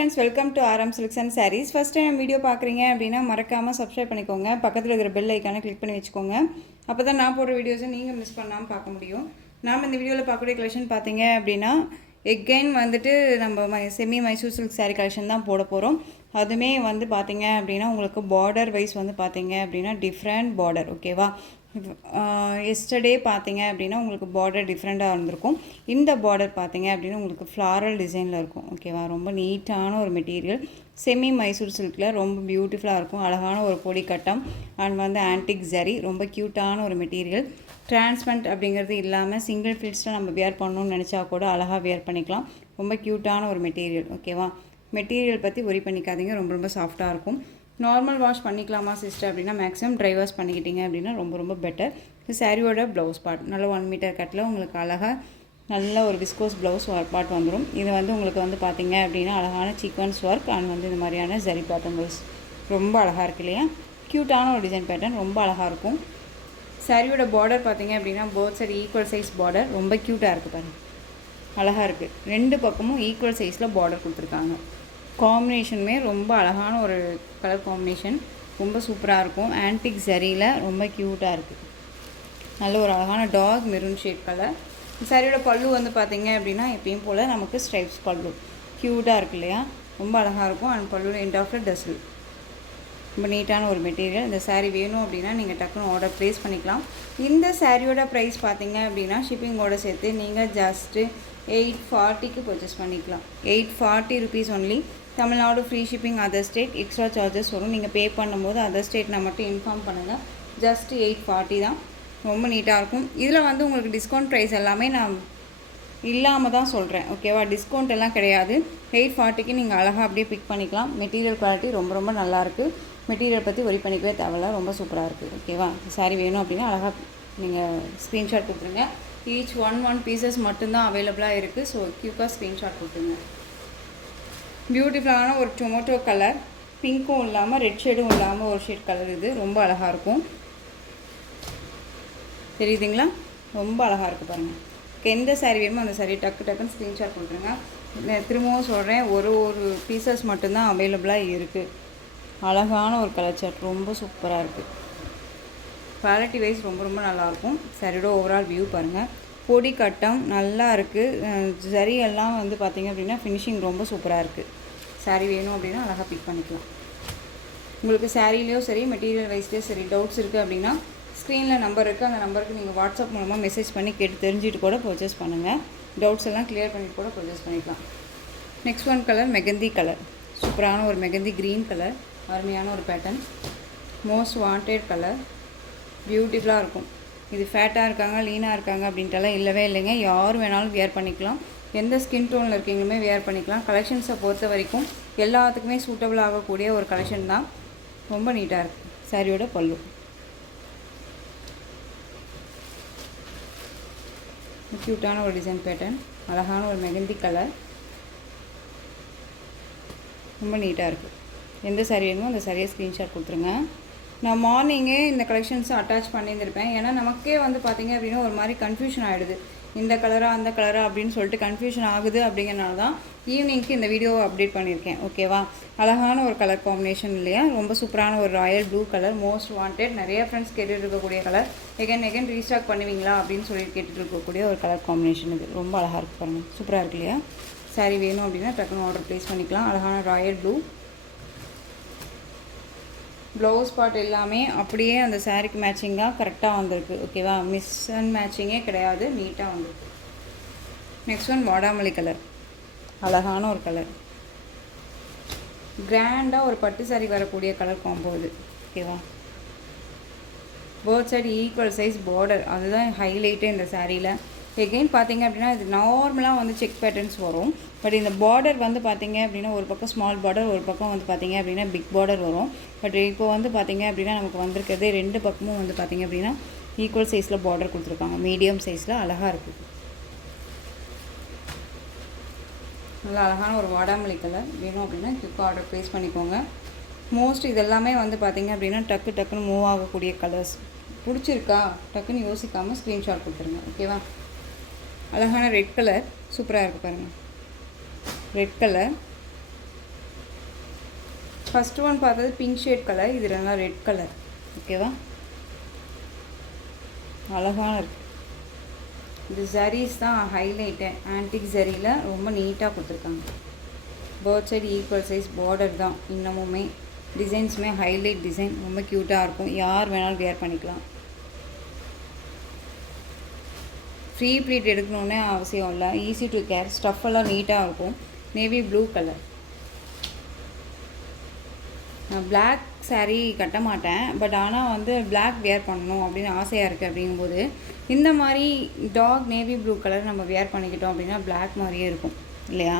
friends, welcome to RM Silks and Sarees. First time video பார்க்குறீங்க அப்படின்னா மறக்காமல் subscribe பண்ணிக்கோங்க. பக்கத்தில் இருக்கிற பெல் ஐக்கானை கிளிக் பண்ணி வச்சுக்கோங்க. அப்போ தான் நான் போடுற வீடியோஸை நீங்கள் மிஸ் பண்ணாமல் பார்க்க முடியும். நாம் இந்த வீடியோவில் பார்க்கக்கூடிய கலெக்ஷன் பார்த்தீங்க அப்படின்னா எகைன் வந்துட்டு நம்ம semi Mysore silk sari collection தான் போட போகிறோம். அதுவுமே வந்து பார்த்தீங்க அப்படின்னா உங்களுக்கு பார்டர் வைஸ் வந்து பார்த்தீங்க அப்படின்னா டிஃப்ரெண்ட் பார்டர், ஓகேவா? எஸ்டர்டே பார்த்தீங்க அப்படின்னா உங்களுக்கு பார்டர் டிஃப்ரெண்ட்டாக இருந்திருக்கும். இந்த பார்டர் பார்த்தீங்க அப்படின்னா உங்களுக்கு ஃப்ளாரல் டிசைனில் இருக்கும், ஓகேவா? ரொம்ப நீட்டான ஒரு மெட்டீரியல், செமி மைசூர் சில்கில் ரொம்ப பியூட்டிஃபுல்லாக இருக்கும். அழகான ஒரு பொடி கட்டம் அண்ட் வந்து ஆன்டிக் ஜரி, ரொம்ப க்யூட்டான ஒரு மெட்டீரியல். டிரான்ஸ்பரண்ட் அப்படிங்கிறது இல்லாமல் சிங்கிள் ஃபில்ஸில் நம்ம வியர் பண்ணணும்னு நினச்சா கூட அழகாக வியர் பண்ணிக்கலாம். ரொம்ப க்யூட்டான ஒரு மெட்டீரியல், ஓகேவா? மெட்டீரியல் பற்றி ஒரி பண்ணிக்காதீங்க, ரொம்ப ரொம்ப சாஃப்டாக இருக்கும். நார்மல் வாஷ் பண்ணிக்கலாமா சிஸ்டர் அப்படின்னா மேக்ஸிமம் ட்ரை வாஷ் பண்ணிக்கிட்டீங்க அப்படின்னா ரொம்ப ரொம்ப பெட்டர். சாரியோட ப்ளவுஸ் பார்ட் நல்ல 1 மீட்டர் கட்டில் உங்களுக்கு அழகாக நல்ல ஒரு விஸ்கோஸ் ப்ளவுஸ் பார்ட் வந்துடும். இது வந்து உங்களுக்கு வந்து பார்த்தீங்க அப்படின்னா அழகான சீக்வன்ஸ் ஒர்க் அண்ட் வந்து இந்த மாதிரியான ஜரி பேட்டர்ன் வைஸ் ரொம்ப அழகாக இருக்குது இல்லையா? க்யூட்டான ஒரு டிசைன் பேட்டர்ன், ரொம்ப அழகாக இருக்கும். சாரியோட பார்டர் பார்த்தீங்க அப்படின்னா both side equal size border, ரொம்ப க்யூட்டாக இருக்குது பாருங்கள், அழகாக இருக்குது. 2 பக்கமும் ஈக்குவல் சைஸில் பார்டர் கொடுத்துருக்காங்க. காம்பினேஷனுமே ரொம்ப அழகான ஒரு கலர் காம்பினேஷன், ரொம்ப சூப்பராக இருக்கும். ஆன்டிக் ஜரியில் ரொம்ப க்யூட்டாக இருக்குது. நல்ல ஒரு அழகான டார்க் மெரூன் ஷேட் கலர். சாரியோட பல்லு வந்து பார்த்தீங்க அப்படின்னா எப்பயும் போல் நமக்கு ஸ்ட்ரைப்ஸ் பல்லு, க்யூட்டாக இருக்குது இல்லையா? ரொம்ப அழகாக இருக்கும். அண்ட் பல்லு எண்ட் ஆஃப் டஸ்ல், ரொம்ப நீட்டான ஒரு மெட்டீரியல். இந்த சாரீ வேணும் அப்படின்னா நீங்கள் டக்குன்னு ஆர்டர் ப்ளேஸ் பண்ணிக்கலாம். இந்த சாரியோட ப்ரைஸ் பார்த்தீங்க அப்படின்னா ஷிப்பிங்கோடு சேர்த்து நீங்கள் ஜஸ்ட்டு 840க்கு பர்ச்சேஸ் பண்ணிக்கலாம். 840 rupees only. Tamil Nadu free shipping, other state extra charges வரும். நீங்கள் பே பண்ணும்போது அதர் ஸ்டேட் நான் மட்டும் இன்ஃபார்ம் பண்ணுங்கள். ஜஸ்ட் 840 தான், ரொம்ப நீட்டாக இருக்கும். இதில் வந்து உங்களுக்கு டிஸ்கவுண்ட் ப்ரைஸ் எல்லாமே நான் இல்லாமல் தான் சொல்கிறேன், ஓகேவா? டிஸ்கவுண்ட் எல்லாம் கிடையாது. 840க்கு நீங்கள் அழகாக அப்படியே பிக் பண்ணிக்கலாம். மெட்டீரியல் குவாலிட்டி ரொம்ப ரொம்ப நல்லாயிருக்கு. மெட்டீரியல் பற்றி ஒரி பண்ணிக்கவே தேவையில்ல, ரொம்ப சூப்பராக இருக்குது, ஓகேவா? சாரி வேணும் அப்படின்னா அழகாக நீங்கள் ஸ்க்ரீன்ஷாட் கொடுத்துருங்க. ஈச் ஒன் பீசஸ் மட்டும்தான் அவைலபிளாக இருக்குது. ஸோ க்யூக்காக ஸ்க்ரீன்ஷாட் கொடுத்துருங்க. பியூட்டிஃபுல்லான ஒரு டொமேட்டோ கலர், பிங்க்கும் இல்லாமல் ரெட் ஷேடும் இல்லாமல் ஒரு ஷேட் கலர். இது ரொம்ப அழகாக இருக்கும், தெரியுதுங்களா? ரொம்ப அழகாக இருக்குது பாருங்கள். எந்த சாரீ வேணுமோ அந்த சாரீ டக்குன்னு ஸ்க்ரீன்ஷாட் கொடுத்துருங்க. திரும்பவும் சொல்கிறேன், ஒரு பீசஸ் மட்டும்தான் அவைலபிளாக இருக்குது. அழகான ஒரு கலர் சார்ட், ரொம்ப சூப்பராக இருக்குது. குவாலிட்டி வைஸ் ரொம்ப ரொம்ப நல்லாயிருக்கும். சாரியோட ஓவரால் வியூ பாருங்கள், பொடி கட்டம் நல்லா இருக்குது. சரி எல்லாம் வந்து பார்த்திங்க அப்படின்னா ஃபினிஷிங் ரொம்ப சூப்பராக இருக்குது. சாரீ வேணும் அப்படின்னா அழகாக பிக் பண்ணிக்கலாம். உங்களுக்கு சாரீலேயும் சரி மெட்டீரியல் வைஸ்லேயும் சரி டவுட்ஸ் இருக்குது அப்படின்னா ஸ்க்ரீனில் நம்பர் இருக்குது, அந்த நம்பருக்கு நீங்கள் வாட்ஸ்அப் மூலமாக மெசேஜ் பண்ணி கேட்டு தெரிஞ்சுட்டு கூட பர்ச்சேஸ் பண்ணுங்கள். டவுட்ஸ் எல்லாம் கிளியர் பண்ணிட்டு கூட பர்ச்சேஸ் பண்ணிக்கலாம். Next one colour mehndi colour, சூப்பரான ஒரு மெகந்தி க்ரீன் கலர், அருமையான ஒரு பேட்டர்ன், மோஸ்ட் வாண்டட் கலர், பியூட்டிஃபுல்லாக இருக்கும். இது ஃபேட்டாக இருக்காங்க லீனாக இருக்காங்க அப்படின்ட்டுலாம் இல்லவே இல்லைங்க, யார் வேணாலும் வியர் பண்ணிக்கலாம். எந்த ஸ்கின் டோனில் இருக்கீங்களுமே வியர் பண்ணிக்கலாம். கலெக்ஷன்ஸை பொறுத்த வரைக்கும் எல்லாத்துக்குமே சூட்டபிள் ஆகக்கூடிய ஒரு கலெக்ஷன் தான், ரொம்ப நீட்டாக இருக்குது. சாரியோட பல்லு க்யூட்டான ஒரு டிசைன் பேட்டர்ன், அழகான ஒரு மெகந்தி கலர், ரொம்ப நீட்டாக இருக்குது. எந்த சாரீ வேணுமோ அந்த சாரியை ஸ்க்ரீன்ஷாட் கொடுத்துருங்க. நான் மார்னிங்கே இந்த கலெக்ஷன்ஸை அட்டாச் பண்ணியிருந்திருப்பேன். ஏன்னா நமக்கே வந்து பார்த்திங்க அப்படின்னா ஒரு மாதிரி கன்ஃபியூஷன் ஆகிடுது, இந்த கலரா அந்த கலரா அப்படின்னு சொல்லிட்டு கன்ஃபியூஷன் ஆகுது. அப்படிங்கிறனால தான் ஈவினிங்க்கு இந்த வீடியோவை அப்டேட் பண்ணியிருக்கேன், ஓகேவா? அழகான ஒரு கலர் காம்பினேஷன் இல்லையா? ரொம்ப சூப்பரான ஒரு Royal blue colour, most wanted, நிறைய ஃப்ரெண்ட்ஸ் கேட்டுட்டு இருக்கக்கூடிய கலர். எகன் ரீஸ்டாக் பண்ணுவீங்களா அப்படின்னு சொல்லிட்டு கேட்டுட்டு இருக்கக்கூடிய ஒரு கலர் காம்பினேஷன். இது ரொம்ப அழகாக இருக்குது பாருங்கள், சூப்பராக இருக்கு இல்லையா? சாரீ வேணும் அப்படின்னா டக்குன்னு ஆர்டர் ப்ளேஸ் பண்ணிக்கலாம். அழகான ராயல் ப்ளூ. ப்ளவுஸ் பார்ட் எல்லாமே அப்படியே அந்த சாரீக்கு மேட்சிங்காக கரெக்டாக வந்திருக்கு, ஓகேவா? மிஸ் அண்ட் மேட்சிங்கே கிடையாது, நீட்டாக வந்திருக்கு. நெக்ஸ்ட் ஒன் வாடாமல்லி கலர், அழகான ஒரு கலர், கிராண்டாக ஒரு பட்டு சாரீ வரக்கூடிய கலர் காம்போ இது, ஓகேவா? Both side equal size border, அதுதான் ஹைலைட்டே இந்த சாரியில். எகெயின் பார்த்தீங்க அப்படின்னா இது நார்மலாக வந்து செக் பேட்டர்ன்ஸ் வரும். பட் இந்த பார்டர் வந்து பார்த்தீங்க அப்படின்னா ஒரு பக்கம் ஸ்மால் பார்டர், ஒரு பக்கம் வந்து பார்த்தீங்க அப்படின்னா பிக் பார்டர் வரும். பட் இப்போ வந்து பார்த்தீங்க அப்படின்னா நமக்கு வந்திருக்கிறது 2 பக்கமும் வந்து பார்த்தீங்க அப்படின்னா ஈக்குவல் சைஸில் பார்டர் கொடுத்துருக்காங்க. மீடியம் சைஸில் அழகாக இருக்குது. நல்லா அழகான ஒரு வாடாமல்லி கலர் வேணும் அப்படின்னா குயிக்காக ஆர்டர் ப்ளேஸ் பண்ணிக்கோங்க. மோஸ்ட் இதெல்லாமே வந்து பார்த்தீங்க அப்படின்னா டக்குன்னு மூவ் ஆகக்கூடிய கலர்ஸ். பிடிச்சிருக்கா டக்குன்னு யோசிக்காமல் ஸ்க்ரீன்ஷாட் கொடுத்துருங்க, ஓகேவா? அழகான ரெட் கலர், சூப்பராக இருக்குது பாருங்கள். ரெட் கலர் ஃபஸ்ட்டு ஒன் பார்த்தது பிங்க் ஷேட் கலர், இது ரெண்டாம் ரெட் கலர். ஓகேவா, அழகான இருக்குது. இது ஜரீஸ் தான் ஹைலைட்டு. ஆன்டிக் ஜரியில் ரொம்ப நீட்டாக கொடுத்துருக்காங்க. பேர்ட் சைடு ஈக்குவல் சைஸ் பார்டர் தான். இன்னமுமே டிசைன்ஸுமே ஹைலைட் டிசைன், ரொம்ப க்யூட்டாக இருக்கும். யார் வேணாலும் வேர் பண்ணிக்கலாம். ஃப்ரீ ப்ளீட் எடுக்கணுன்னே அவசியம் இல்லை, ஈஸி டு கேர். ஸ்டஃப் எல்லாம் நீட்டாக இருக்கும். Navy blue colour. நான் பிளாக் சாரீ கட்ட மாட்டேன், பட் ஆனால் வந்து பிளாக் வேர் பண்ணணும் அப்படின்னு ஆசையாக இருக்குது. அப்படிங்கும்போது இந்த மாதிரி டாக் நேவி ப்ளூ கலர் நம்ம வேர் பண்ணிக்கிட்டோம் அப்படின்னா பிளாக் மாதிரியே இருக்கும் இல்லையா,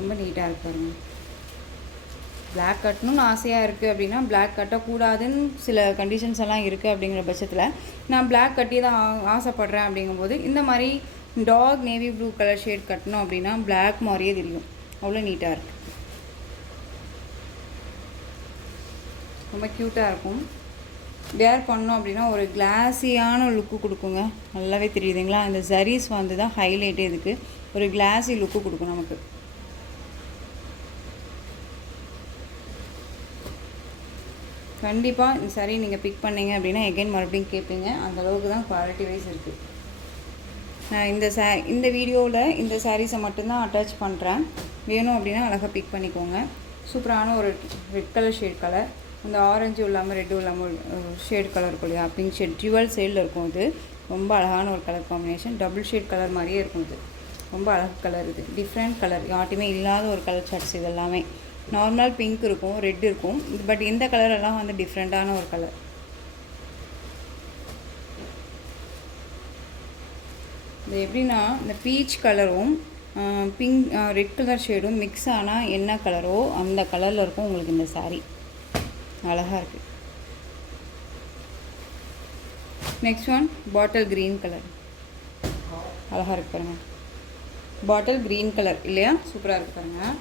ரொம்ப நீட்டாக இருப்பாருங்க. பிளாக் கட்டணும்னு ஆசையாக இருக்குது அப்படின்னா பிளாக் கட்டக்கூடாதுன்னு சில கண்டிஷன்ஸ் எல்லாம் இருக்குது. அப்படிங்கிற பட்சத்தில் நான் பிளாக் கட்டி தான் ஆசைப்பட்றேன். அப்படிங்கும்போது இந்த மாதிரி dark navy blue colour shade கட்டணும் அப்படின்னா பிளாக் மாதிரியே தெரியும், அவ்வளோ நீட்டாக இருக்குது. ரொம்ப க்யூட்டாக இருக்கும். வேர் பண்ணோம் அப்படின்னா ஒரு கிளாஸியான லுக்கு கொடுக்குங்க. நல்லாவே தெரியுதுங்களா, இந்த ஜரீஸ் வந்து தான் ஹைலைட்டே. இதுக்கு ஒரு கிளாஸி லுக்கு கொடுக்கும் நமக்கு. கண்டிப்பாக இந்த சாரீ நீங்கள் பிக் பண்ணிங்க அப்படின்னா எகைன் மறுபடியும் கேட்பீங்க, அந்தளவுக்கு தான் குவாலிட்டி வைஸ் இருக்குது. நான் இந்த வீடியோவில் இந்த சாரீஸை மட்டும்தான் அட்டாச் பண்ணுறேன். வேணும் அப்படின்னா அழகாக பிக் பண்ணிக்கோங்க. சூப்பரான ஒரு ரெட் கலர் ஷேட் கலர், இந்த ஆரஞ்சு இல்லாமல் ரெட்டும் இல்லாமல் ஷேட் கலர் இருக்கும் இல்லையா, பிங்க் ஷேட் ட்ரிவல் ஷேடில் இருக்கும். இது ரொம்ப அழகான ஒரு colour combination. Double shade colour மாதிரியே இருக்கும். இது ரொம்ப அழகு கலர். இது டிஃப்ரெண்ட் கலர், யார்ட்டுமே இல்லாத ஒரு கலர் சார்ட்ஸ். இது எல்லாமே நார்மல் பிங்க் இருக்கும், ரெட் இருக்கும், பட் இந்த கலர் எல்லாம் வந்து டிஃப்ரெண்ட்டான ஒரு கலர். இது எப்படின்னா இந்த பீச் கலரும் பிங்க் ரெட் கலர் ஷேடும் மிக்ஸ் ஆனால் என்ன கலரோ அந்த கலரில் இருக்கும் உங்களுக்கு இந்த சாரீ. அழகாக இருக்குது. Next one bottle green colour. அழகாக இருக்கு பாருங்கள். பாட்டில் க்ரீன் கலர் இல்லையா, சூப்பராக இருக்கு பாருங்கள்.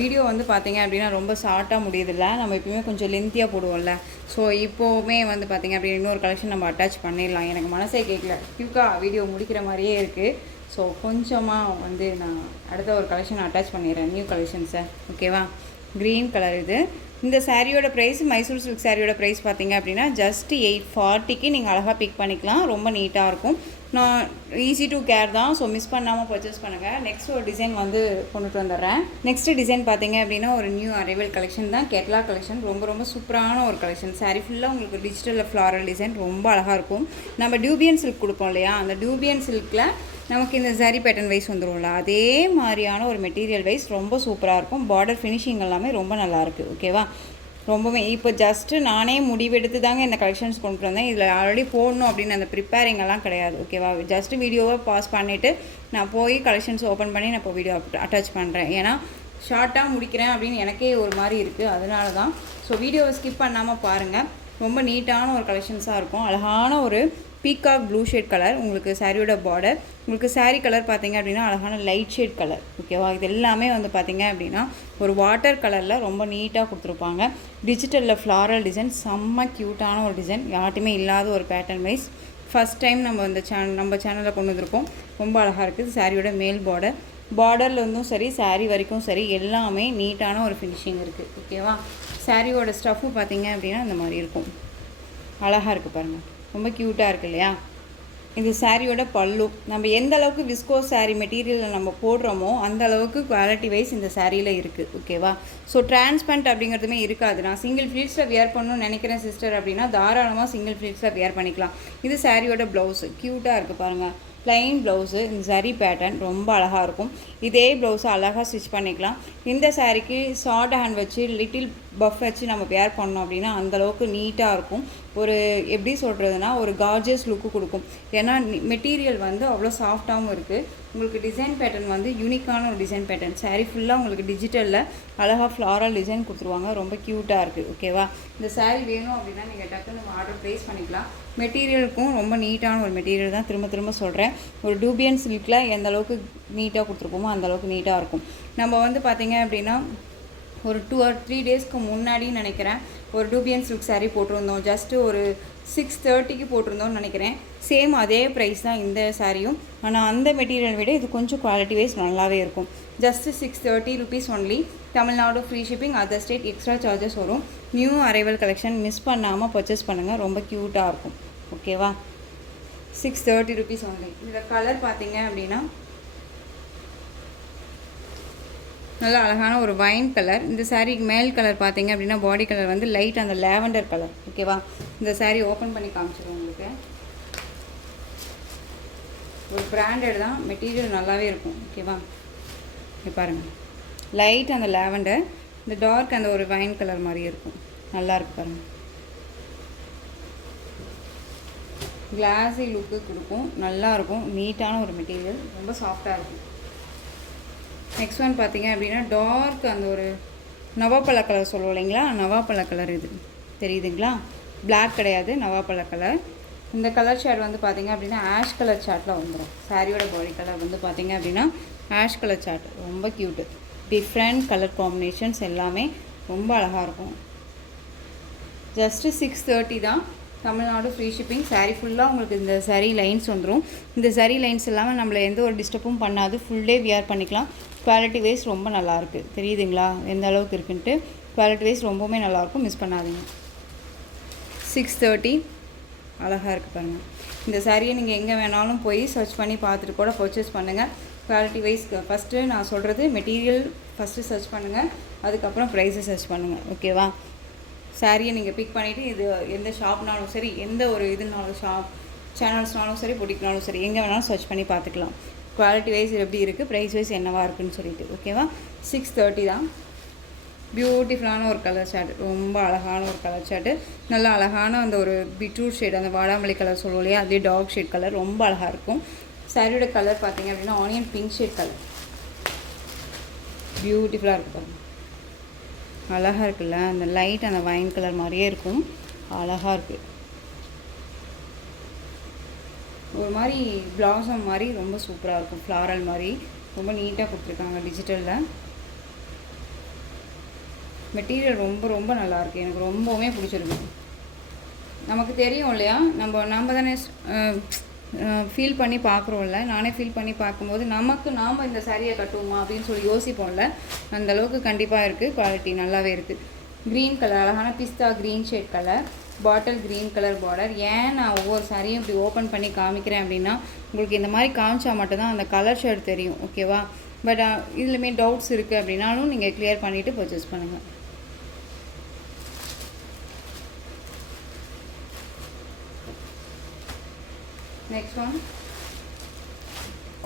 வீடியோ வந்து பார்த்தீங்க அப்படின்னா ரொம்ப ஷார்ட்டாக முடியுதில்ல, நம்ம எப்பயுமே கொஞ்சம் லென்த்தியாக போடுவோம்ல. ஸோ இப்போவுமே வந்து பார்த்தீங்க அப்படின்னா இன்னொரு கலெக்ஷன் நம்ம அட்டாச் பண்ணிடலாம். எனக்கு மனசே கேட்கல, க்யூக்காக வீடியோ முடிக்கிற மாதிரியே இருக்குது. ஸோ கொஞ்சமாக வந்து நான் அடுத்த ஒரு கலெக்ஷன் அட்டாச் பண்ணிடுறேன், நியூ கலெக்ஷன்ஸை. ஓகேவா, க்ரீன் கலர். இது இந்த சாரியோட ப்ரைஸ், மைசூர் சில்க் சாரியோட ப்ரைஸ் பார்த்தீங்க அப்படின்னா ஜஸ்ட் 840க்கு நீங்கள் அழகாக பிக் பண்ணிக்கலாம். ரொம்ப நீட்டாக இருக்கும். நான் ஈஸி டு கேர் தான், ஸோ மிஸ் பண்ணாமல் பர்ச்சேஸ் பண்ணுங்கள். நெக்ஸ்ட் ஒரு டிசைன் வந்து கொண்டுட்டு வந்துடுறேன். நெக்ஸ்ட் டிசைன் பார்த்தீங்க அப்படின்னா ஒரு நியூ அரைவல் கலெக்ஷன் தான், கேரளா கலெக்ஷன். ரொம்ப ரொம்ப சூப்பரான ஒரு கலெக்ஷன். சாரி ஃபுல்லாக உங்களுக்கு டிஜிட்டலில் ஃப்ளாரல் டிசைன் ரொம்ப அழகாக இருக்கும். நம்ம டியூபியன் சில்க் கொடுப்போம் இல்லையா, அந்த டியூபியன் சில்கில் நமக்கு இந்த சாரி பேட்டர்ன் வைஸ் வந்துடும்ல, அதே மாதிரியான ஒரு மெட்டீரியல் வைஸ் ரொம்ப சூப்பராக இருக்கும். பார்டர் ஃபினிஷிங் எல்லாமே ரொம்ப நல்லாயிருக்கு. ஓகேவா, ரொம்பவே இப்போ ஜஸ்ட்டு நானே முடிவெடுத்து தாங்க இந்த கலெக்ஷன்ஸ் கொண்டு வந்தேன். இதில் ஆல்ரெடி போடணும் அப்படின்னு அந்த ப்ரிப்பேரிங் எல்லாம் கிடையாது. ஓகேவா, ஜஸ்ட்டு வீடியோவை பாஸ் பண்ணிவிட்டு நான் போய் கலெக்ஷன்ஸ் ஓப்பன் பண்ணி நான் இப்போ வீடியோ அட்டாச் பண்ணுறேன். ஏன்னா ஷார்ட்டாக முடிக்கிறேன் அப்படின்னு எனக்கே ஒரு மாதிரி இருக்குது, அதனால தான். ஸோ வீடியோவை ஸ்கிப் பண்ணாமல் பாருங்கள். ரொம்ப நீட்டான ஒரு கலெக்ஷன்ஸாக இருக்கும். அழகான ஒரு பீகாக் ப்ளூ ஷேட் கலர் உங்களுக்கு சாரியோட பார்டர். உங்களுக்கு சாரீ கலர் பார்த்தீங்க அப்படின்னா அழகான லைட் ஷேட் கலர். ஓகேவா, இது எல்லாமே வந்து பார்த்தீங்க அப்படின்னா ஒரு வாட்டர் கலரில் ரொம்ப நீட்டாக கொடுத்துருப்பாங்க. டிஜிட்டலில் ஃப்ளாரல் டிசைன், செம்ம க்யூட்டான ஒரு டிசைன், யார்ட்டுமே இல்லாத ஒரு பேட்டர்ன் வைஸ். ஃபஸ்ட் டைம் நம்ம இந்த நம்ம சேனலில் கொண்டு வந்திருக்கோம். ரொம்ப அழகாக இருக்குது. சாரியோட மேல் பார்டரில் இருந்தும் சரி, சாரீ வரைக்கும் சரி, எல்லாமே நீட்டான ஒரு ஃபினிஷிங் இருக்குது. ஓகேவா, சாரியோட ஸ்டஃப்பும் பார்த்தீங்க அப்படின்னா இந்த மாதிரி இருக்கும். அழகாக இருக்குது பாருங்கள், ரொம்ப க்யூட்டாக இருக்குது இல்லையா. இது சாரியோட பல்லு. நம்ம எந்த அளவுக்கு விஸ்கோஸ் சாரீ மெட்டீரியலில் நம்ம போடுறோமோ அந்த அளவுக்கு குவாலிட்டி வைஸ் இந்த சாரியில் இருக்குது. ஓகேவா, ஸோ டிரான்ஸ்பரண்ட் அப்படிங்கிறதுமே இருக்காது. நான் சிங்கிள் ஃப்ளீட்ஸில் வியர் பண்ணணும்னு நினைக்கிறேன் சிஸ்டர் அப்படின்னா தாராளமாக சிங்கிள் ஃப்ளீட்ஸில் வியர் பண்ணிக்கலாம். இது சாரியோட ப்ளவுஸு, க்யூட்டாக இருக்குது பாருங்கள். ப்ளைன் ப்ளவுஸு, இந்த சரி பேட்டர்ன் ரொம்ப அழகாக இருக்கும். இதே ப்ளவுஸை அழகாக ஸ்டிச் பண்ணிக்கலாம். இந்த சாரீக்கு ஷார்ட் ஹேண்ட் வச்சு லிட்டில் பஃப் வச்சு நம்ம வேர் பண்ணோம் அப்படின்னா அந்தளவுக்கு நீட்டாக இருக்கும். ஒரு எப்படி சொல்கிறதுனா ஒரு கார்ஜியஸ் லுக்கு கொடுக்கும். ஏன்னா மெட்டீரியல் வந்து அவ்வளோ சாஃப்டாகவும் இருக்குது. உங்களுக்கு டிசைன் பேட்டர்ன் வந்து யூனிக்கான ஒரு டிசைன் பேட்டர்ன். சாரீ ஃபுல்லாக உங்களுக்கு டிஜிட்டலில் அழகாக ஃப்ளாரல் டிசைன் கொடுத்துருவாங்க. ரொம்ப க்யூட்டாக இருக்குது. ஓகேவா, இந்த சாரீ வேணும் அப்படின்னா நீங்கள் டக்குன்னு ஆர்டர் ப்ளேஸ் பண்ணிக்கலாம். மெட்டீரியலுக்கும் ரொம்ப நீட்டான ஒரு மெட்டீரியல் தான். திரும்ப சொல்கிறேன், ஒரு டூபியன் சில்கில் எந்த அளவுக்கு நீட்டாக கொடுத்துருப்போமோ அந்தளவுக்கு நீட்டாக இருக்கும். நம்ம வந்து பார்த்திங்க அப்படின்னா ஒரு 2 or 3 டேஸ்க்கு முன்னாடி நினைக்கிறேன் ஒரு டூபியன் சில்க் saree போட்டிருந்தோம். ஜஸ்ட்டு ஒரு 6:30க்கு போட்டிருந்தோம்னு நினைக்கிறேன். சேம் அதே ப்ரைஸ் தான் இந்த சாரியும். ஆனால் அந்த மெட்டீரியல் விட இது கொஞ்சம் குவாலிட்டி வைஸ் நல்லாவே இருக்கும். Just 630 rupees only. Tamil Nadu free shipping, other state extra charges வரும். நியூ அரைவல் கலெக்ஷன் மிஸ் பண்ணாமல் பர்ச்சேஸ் பண்ணுங்கள், ரொம்ப க்யூட்டாக இருக்கும். ஓகேவா? 630 rupees ஒன்லி. இதில் கலர் பார்த்தீங்க அப்படின்னா நல்லா அழகான ஒரு வைன் கலர். இந்த சாரீக்கு மேல் கலர் பார்த்தீங்க அப்படின்னா பாடி கலர் வந்து லைட் அந்த லேவண்டர் கலர். ஓகேவா? இந்த சாரீ ஓப்பன் பண்ணி காமிச்சிடுவோம் உங்களுக்கு. ஒரு பிராண்டட் தான், மெட்டீரியல் நல்லாவே இருக்கும். ஓகேவா? இது பாருங்கள், லைட் அந்த லேவண்டர், இந்த டார்க் அந்த ஒரு வைன் கலர் மாதிரியே இருக்கும். நல்லாயிருக்கு பாருங்கள். கிளாஸி லுக்கு கொடுக்கும், நல்லாயிருக்கும். நீட்டான ஒரு மெட்டீரியல், ரொம்ப சாஃப்டாக இருக்கும். நெக்ஸ்ட் ஒன் பார்த்தீங்க அப்படின்னா டார்க் அந்த ஒரு நவாப்பழ கலர் சொல்லுவோம் இல்லைங்களா, நவாப்பழ கலர். இது தெரியுதுங்களா? பிளாக் கிடையாது, நவாப்பழ கலர். இந்த கலர் ஷேட் வந்து பார்த்தீங்க அப்படின்னா ஆஷ் கலர் ஷார்ட்டில் வந்துடும். சாரியோட பாடி கலர் வந்து பார்த்தீங்க அப்படின்னா ஆஷ் கலர் ஷார்ட். ரொம்ப க்யூட்டு. டிஃப்ரெண்ட் கலர் காம்பினேஷன்ஸ் எல்லாமே ரொம்ப அழகாக இருக்கும். ஜஸ்ட்டு 630 தான். Tamil Nadu free shipping. சாரீ ஃபுல்லாக உங்களுக்கு இந்த சாரீ லைன்ஸ் வந்துடும். இந்த சாரீ லைன்ஸ் இல்லாமல் நம்மளை எந்த ஒரு டிஸ்டர்பும் பண்ணாது. ஃபுல் டே வியர் பண்ணிக்கலாம். குவாலிட்டி வைஸ் ரொம்ப நல்லாயிருக்கு. தெரியுதுங்களா எந்த அளவுக்கு இருக்குன்ட்டு? குவாலிட்டி வைஸ் ரொம்பவுமே நல்லாயிருக்கும், மிஸ் பண்ணாதீங்க. 630 அழகாக இருக்குது பாருங்கள். இந்த சாரியை நீங்கள் எங்கே வேணாலும் போய் சர்ச் பண்ணி பார்த்துட்டு கூட பர்ச்சேஸ் பண்ணுங்கள். குவாலிட்டி வைஸ் ஃபஸ்ட்டு நான் சொல்கிறது மெட்டீரியல் ஃபஸ்ட்டு சர்ச் பண்ணுங்கள், அதுக்கப்புறம் ப்ரைஸை சர்ச் பண்ணுங்கள். ஓகேவா? சாரியை நீங்கள் பிக் பண்ணிவிட்டு இது எந்த ஷாப்னாலும் சரி, எந்த ஒரு இதுனாலும் சேனல்ஸ்னாலும் சரி, பொட்டிக்னாலும் சரி, எங்கே வேணாலும் சர்ச் பண்ணி பார்த்துக்கலாம். குவாலிட்டி வைஸ் எப்படி இருக்குது, ப்ரைஸ் வைஸ் என்னவாக இருக்குன்னு சொல்லிட்டு. ஓகேவா? 630 தான். பியூட்டிஃபுல்லான ஒரு கலர் ஷார்ட், ரொம்ப அழகான ஒரு கலர் ஷார்ட்டு. நல்லா அழகான அந்த ஒரு பீட்ரூட் ஷேட், அந்த வாடாமல்லி கலர் சொல்லுவோம் இல்லையா, அதே டார்க் ஷேட் கலர் ரொம்ப அழகாக இருக்கும். சாரியோட கலர் பார்த்தீங்க அப்படின்னா ஆனியன் பிங்க் ஷேட் கலர். பியூட்டிஃபுல்லாக இருக்குது பாருங்கள், அழகாக இருக்குல்ல? அந்த லைட் அந்த வைன் கலர் மாதிரியே இருக்கும், அழகாக இருக்குது. ஒரு மாதிரி பிளாசம் மாதிரி ரொம்ப சூப்பராக இருக்கும். ஃப்ளாரல் மாதிரி ரொம்ப நீட்டாக கொடுத்துருக்காங்க டிஜிட்டலில். மெட்டீரியல் ரொம்ப ரொம்ப நல்லாயிருக்கு, எனக்கு ரொம்பவுமே பிடிச்சிருக்கு. நமக்கு தெரியும் இல்லையா, நம்ம தானே ஃபீல் பண்ணி பார்க்குறோம்ல. நானே ஃபீல் பண்ணி பார்க்கும்போது நாம் இந்த சாரியை கட்டுவோமா அப்படின்னு சொல்லி யோசிப்போம்ல, அந்தளவுக்கு கண்டிப்பாக இருக்குது. குவாலிட்டி நல்லாவே இருக்குது. க்ரீன் கலர், அழகான பிஸ்தா green shade colour, bottle green colour border. ஏன் நான் ஒவ்வொரு சாரியும் இப்படி ஓப்பன் பண்ணி காமிக்கிறேன் அப்படின்னா, உங்களுக்கு இந்த மாதிரி காமிச்சா மட்டும்தான் அந்த கலர் ஷேட் தெரியும். ஓகேவா? பட் இதுலையுமே டவுட்ஸ் இருக்குது அப்படின்னாலும் நீங்கள் கிளியர் பண்ணிவிட்டு பர்ச்சேஸ் பண்ணுங்கள். Next one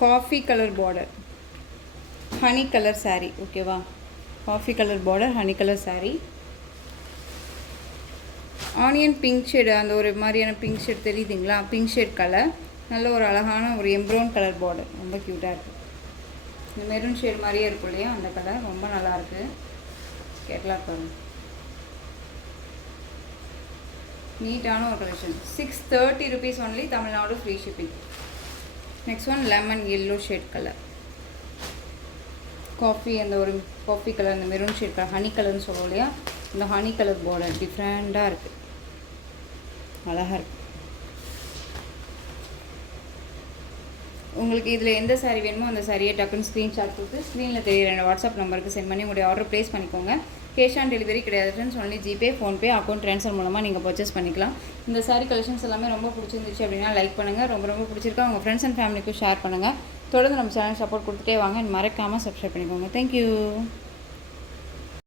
coffee colour border, honey colour sari. ஓகேவா? Coffee colour border, honey colour sari. Onion pink shade, அந்த ஒரு மாதிரியான பிங்க் ஷேட் தெரியுதுங்களா, பிங்க் ஷேட் கலர். நல்ல ஒரு அழகான ஒரு எம்ப்ரௌன் கலர் பார்டர், ரொம்ப க்யூட்டாக இருக்குது. இந்த மெரூன் ஷேட் மாதிரியே இருக்கும் இல்லையா, அந்த கலர் ரொம்ப நல்லாயிருக்கு. கேட்லாக் பாருங்கள், நீட்டான ஒரு collection. 630 rupees only. Tamil Nadu free shipping. Next one lemon yellow shade colour. Coffee அந்த ஒரு காஃபி கலர், அந்த மெரூன் ஷேட் கலர், ஹனி கலர்னு சொல்லுவோம் இல்லையா, இந்த ஹனி கலர் பார்டர் டிஃப்ரெண்ட்டாக இருக்குது, அழகாக இருக்குது. உங்களுக்கு இதில் எந்த சாரீ வேணுமோ அந்த சாரியை டக்குன்னு ஸ்க்ரீன்ஷாட் கொடுத்து ஸ்க்ரீனில் தெரியுற என்னோட வாட்ஸ்அப் நம்பருக்கு சென்ட் பண்ணி உங்களுடைய ஆர்டர் ப்ளேஸ் பண்ணிக்கோங்க. கேஷ் ஆன் டெலிவரி கிடையாது friends, only GPay, PhonePe, account transfer மூலமாக நீங்கள் பர்ச்சேஸ் பண்ணிக்கலாம். இந்த சாரீ கலெக்ஷன்ஸ் எல்லாமே ரொம்ப பிடிச்சிருந்துச்சு அப்படின்னா லைக் பண்ணுங்கள். ரொம்ப ரொம்ப பிடிச்சிருக்கா உங்கள் ஃப்ரெண்ட்ஸ் அண்ட் ஃபேமிலிக்கும் ஷேர் பண்ணுங்கள். தொடர்ந்து நம்ம சேனல் சப்போர்ட் கொடுத்துட்டே வாங்க. மறக்காமல் சப்ஸ்கிரைப் பண்ணிக்கோங்க. தேங்க்யூ.